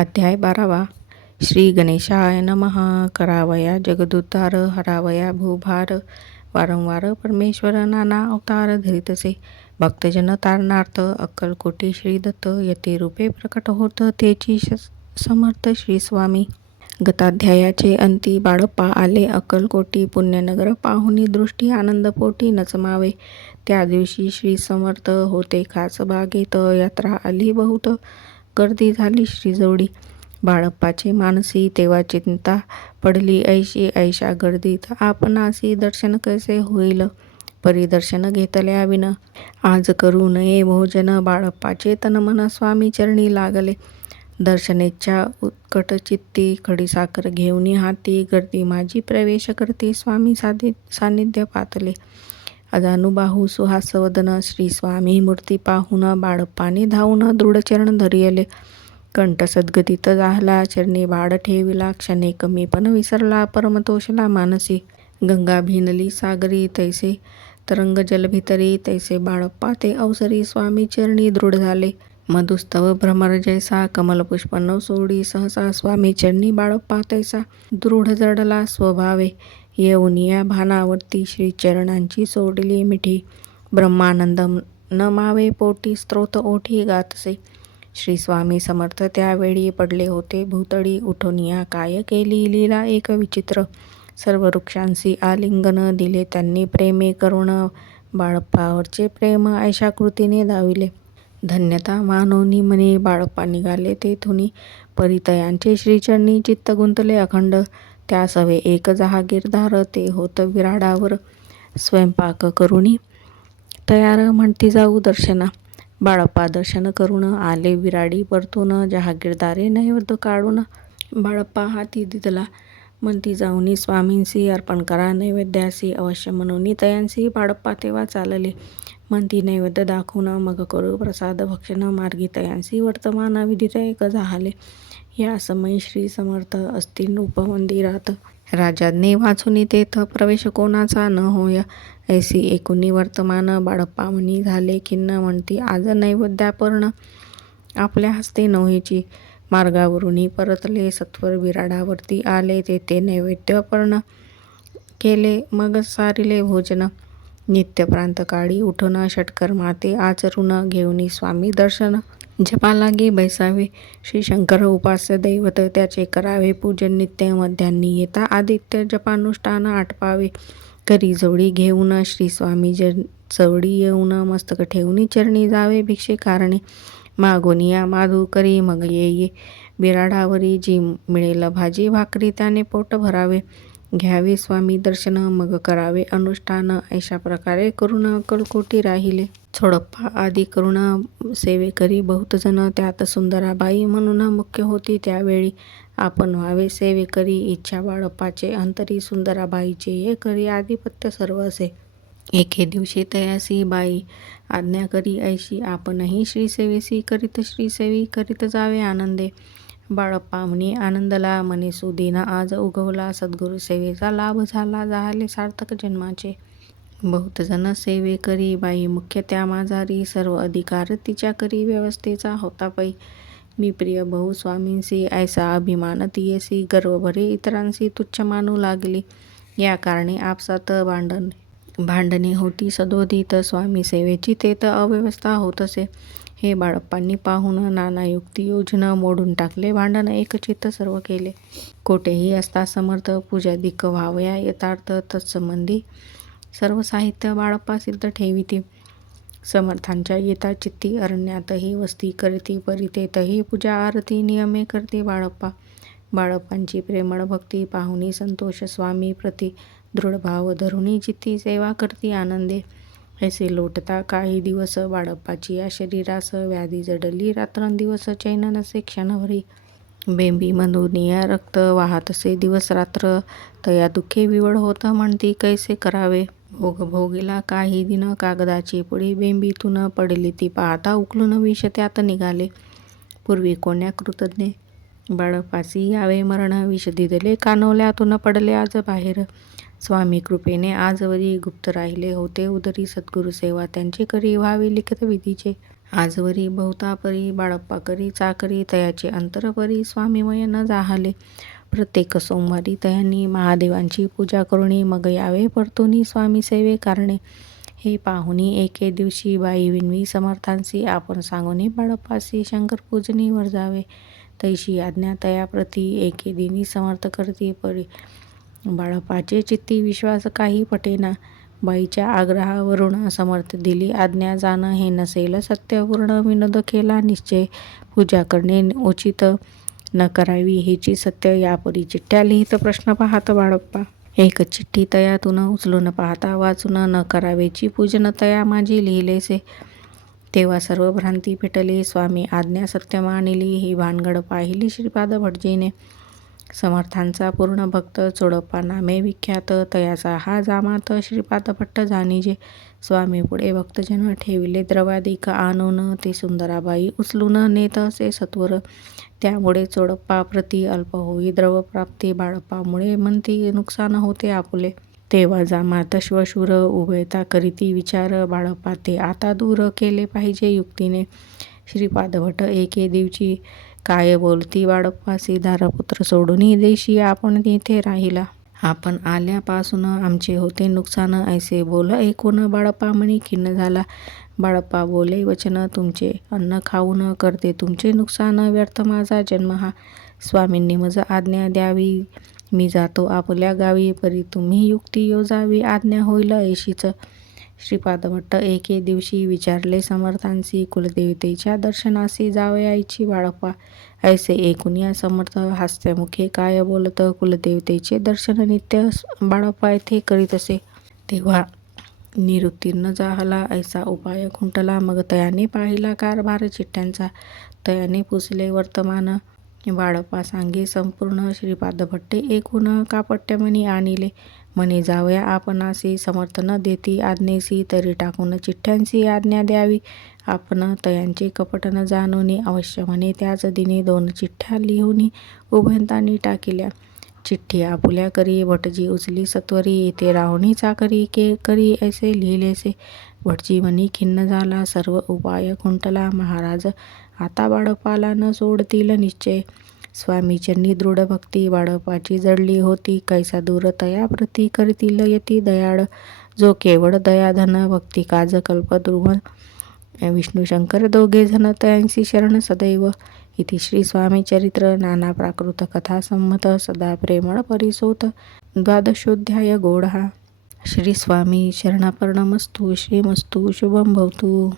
अध्याय 12. श्री गणेशाय नमः. करावया जगदुद्धार, हरावया भूभार. वारंवार परमेश्वर नाना अवतार धरितसे. भक्तजन तारणार्थ अक्कलकोटी श्री दत्त. यती रूपे प्रकट होत तेची समर्थ श्री स्वामी. गताध्यायाचे अंती बाळप्पा आले अक्कलकोटी. पुण्यनगर पाहुनी दृष्टी आनंदपोटी नचमावे. त्या दिवशी श्री समर्थ होते खास बागेत. यात्रा आली बहुत, गर्दी झाली श्रीजवळी. बाळप्पाचे मानसी तेव्हा चिंता पडली ऐशी. ऐशा गर्दीत आपणासी दर्शन कैसे होईल. परिदर्शन घेतल्या विन आज करू नये भोजन. बाळप्पाचे तनमन स्वामी चरणी लागले. दर्शनेच्छा उत्कट चित्ती. खडीसाखर घेऊनी हाती. गर्दी माझी प्रवेश करते. स्वामी सानिध्य पातले. अजानुबाहू सुहासवदन. श्री स्वामी मूर्ती पाहून बाळप्पाने धावून दृढचरण धरियले. कंठ सद्गतीत झाला. चरणी बाळ ठेविला. क्षणे कमी पण विसरला. परमतोषला मानसी. गंगा भिनली सागरी तैसे. तरंग जल भितरी तैसे. बाळप्पा ते अवसरी. स्वामी चरणी दृढ झाले. मधुस्तव भ्रमर जैसा. कमलपुष्प न सोडी सहसा. स्वामी चरणी बाळप्पा तैसा. दृढ जडला स्वभावे. येऊनिया भानावरती. श्री चरणांची सोडली मिठी. ब्रह्मानंद न मावे पोटी. स्तोत्र ओठी गातसे. श्री स्वामी समर्थ त्यावेळी पडले होते भूतळी. उठोनिया काय केली लीला एक विचित्र. सर्व वृक्षांसी आलिंगन दिले त्यांनी प्रेमे करुण. बाळप्पावरचे प्रेम ऐशा कृतीने दाविले. धन्यता मानोनी मनी. बाळप्पा निघाले तेथुनी. परितयांचे श्रीचरणी चित्त गुंतले अखंड. त्यास हवे एक जहागीरदार. ते होत विराडावर. स्वयंपाक करुणी तयार म्हणती जाऊ दर्शना. बाळप्पा दर्शन करून आले विराडी परतून. जहागीरदारे नैवेद्य काढून बाळप्पा हाती दिदला. म्हणती जाऊनी स्वामींसी अर्पण करा नैवेद्यासी. अवश्य म्हणून तयांसी. बाळप्पा तेव्हा चालले. म्हणती नैवेद्य दाखवून मग करू प्रसाद भक्षण. मार्गी तयांसी वर्तमान विदित एक झाले. या समयी श्री समर्थ असतील उपमंदिरात. राजाज्ञे वाचून तेथ प्रवेश कोणाचा न होय. ऐसी एकुणी वर्तमान. बाळप्पा म्हणी झाले खिन्न. म्हणती आज नैवेद्यापर्ण आपल्या हस्ते नव्हेची. मार्गावरून परतले सत्वर विराडावरती आले. तेथे नैवेद्यपर्ण केले मग सारिले भोजन. नित्य प्रांतकाळी उठून षटकर माते आचरून. घेऊनी स्वामी दर्शन जपा लागे बैसावे. श्री शंकर उपास्य दैवत त्याचे करावे पूजन नित्य. मध्यान्नी येता आदित्य जपानुष्ठान आटपावे. करी जवळी घेऊन श्री स्वामी जवळी येऊन. मस्तक ठेवून चरणी जावे भिक्षे कारणे. मागोनिया माधू करी मग ये बिराडावरी. जी मिळेल भाजी भाकरी त्याने पोट भरावे. घ्यावे स्वामी दर्शन मग करावे अनुष्ठान. अशा प्रकारे करून अक्कलकोटी राहिले. छोडप्पा आदी करून सेवेकरी बहुत जण. त्यात सुंदराबाई म्हणून मुख्य होती त्यावेळी. आपण व्हावे सेवेकरी इच्छा बाळप्पाचे अंतरी. सुंदराबाईचे ये करी आधिपत्य सर्व असे. एके दिवशी तयासी बाई आज्ञा करी ऐशी. आपणही श्रीसेवेसी करीत श्रीसेवी करीत जावे आनंदे. बाळप्पा म्हणे आनंदला मने सुदीन आज उगवला. सद्गुरु सेवेचा लाभ झाला. झाले सार्थक जन्माचे. बहुत जण सेवे करी. बाई मुख्य त्या माझारी. सर्व अधिकार तिच्या करी. व्यवस्थेचा होता पै. मी प्रिय बहु स्वामींसी. ऐसा अभिमान तियेसी. गर्व भरे इतरांसी तुच्छ मानू लागली. या कारणे आपसात भांडणे होती सदोदित. स्वामी सेवेची तेथ अव्यवस्था होतसे. हे बाळप्पांनी पाहून नाना युक्ती योजना मोडून टाकले. भांडण एकचित्त सर्व केले. कोठेही असता समर्थ पूजादिक व्हावया यथार्थ. तत्संबंधी सर्व साहित्य बाळप्पा सिद्ध ठेविते. समर्थांच्या येता चित्ती. अरण्यातही वस्ती करती. परितेतही पूजा आरती नियमे करते बाळप्पा. बाळप्पांची प्रेमळ भक्ती पाहुनी संतोष स्वामी प्रति. दृढ भाव धरुणी चित्ती सेवा करती आनंदे. ऐसे लोटता काही दिवस बाळप्पाची या शरीरास. व्याधी जडली रात्रंदिवस चैन नसे क्षणभरी. बेंबी मधुनिया रक्त वाहतसे दिवस रात्र. तया दुःखे विवळ होत म्हणती कैसे करावे. भोगीला काही दिन कागदाची पुढे बेंबीतून पडली ती पाहता उकलून विष त्यात निघाले. पूर्वी कोण्या कृतज्ञ बाळप्पासी यावे मरण. विष दिदले कानवल्यातून पडले आज बाहेर. स्वामी कृपेने आजवरी गुप्त राहिले होते उदरी. सद्गुरु सेवा त्यांची करी व्हावी लिखित विधीचे. आजवरी बहुतापरी बाळप्पा करी चाकरी तयाचे अंतरपरी स्वामीमय न जाहले. प्रत्येक सोमवारी तयांनी महादेवांची पूजा करुणी मग यावे परतुनी स्वामी सेवे कारणे. हे पाहुनी एके दिवशी बाई विणवी समर्थांसी आपण सांगुनी बाळप्पासी शंकर पूजनी वर जावे. तैशी आज्ञा तया प्रती एके दिनी समर्थ करती परी. बाळप्पाचे चित्ती विश्वास काही पटेना. बाईच्या आग्रहावरून समर्थ दिली आज्ञा. जाणं हे नसेल सत्यपूर्ण विनोद केला निश्चय. पूजा करणे उचित न करावी हेची सत्य. यापरी चिठ्ठ्या लिहित प्रश्न पाहत बाळप्पा. एक चिठ्ठी तयातून उचलून पाहता वाचून न करावेची पूजन तया माझी लिहिलेसे. तेव्हा सर्व भ्रांती पेटली. स्वामी आज्ञा सत्य मानिली. ही भानगड पाहिली श्रीपाद भटजीने. समर्थांचा पूर्ण भक्त चोडप्पा नामे विख्यात. तयाचा हा जामात श्रीपाद भट्ट जाणीजे. स्वामी पुढे भक्तजन ठेविले द्रवादिक आणून. ते सुंदराबाई उचलून नेत असे सत्वर. त्यामुळे चोडप्पा प्रति अल्प होई द्रव प्राप्ती. बाळप्पामुळे म्हणती नुकसान होते आपुले. तेव्हा जामात श्वशूर उभयता करीती विचार. बाळप्पा ते आता दूर केले पाहिजे युक्तीने. श्रीपाद भट एके दिवशी काय बोलती बाळप्पासी. दारपुत्र सोडून देशी आपण तेथे राहिला. आपण आल्यापासून आमचे होते नुकसान. ऐसे बोल ऐकून बाळप्पा मनी खिन्न झाला. बाळप्पा बोले वचन तुमचे अन्न खाऊन करते तुमचे नुकसान. व्यर्थ माझा जन्म हा. स्वामींनी मज आज्ञा द्यावी. मी जातो आपल्या गावी. परी तुम्ही युक्ती योजावी. आज्ञा होईल ऐशीच. श्रीपाद भट्ट एके दिवशी विचारले समर्थांसी. कुलदेवतेच्या दर्शनासी जावयाची बाळप्पा. ऐसे ऐकून या समर्थ हास्यमुखे काय बोलत. कुलदेवतेचे दर्शन नित्य बाळप्पा येथे करीत असे. तेव्हा निरुत्तीर्ण जाहला. ऐसा उपाय खुंटला. मग तयाने पाहिला कारभार चिठ्ठ्यांचा. तयाने पुसले वर्तमान. बाळप्पा सांगे संपूर्ण. श्रीपाद भट्टे ऐकून कापट्यमनी आणिले. म्हणे जावया आपणासी. समर्थ न देती आज्ञेसी. तरी टाकून चिठ्ठ्यांसी आज्ञा द्यावी. आपण तयांचे कपट न जाणूनी. अवश्य म्हणे त्याच दिनी 2 चिठ्ठ्या लिहूनी उभयतांनी टाकिल्या. चिठ्ठी आपुल्या करी भटजी उचली सत्वरी. येथे राहुनी चाकरी के करी ऐसे लिहिलेसे. भटजी मनी खिन्न झाला. सर्व उपाय खुंटला. महाराज आता बाळप्पाला न सोडतील निश्चय. स्वामीचरणी दृढ भक्ती बाळप्पाची जडली होती. कैसा दूर तया प्रती करतील यती दयाळ. जो केवळ दयाधन भक्ती काज कल्प ध्रुव. विष्णू शंकर दोघे जण तयांसी शरण सदैव. इति श्री स्वामी चरित्र नाना प्राकृत कथा संमत. सदा प्रेमळ परिसोत. 12ोऽध्याय गौडहा. श्री स्वामी शरणार्पणमस्तु. श्रीमस्तु शुभं भवतु.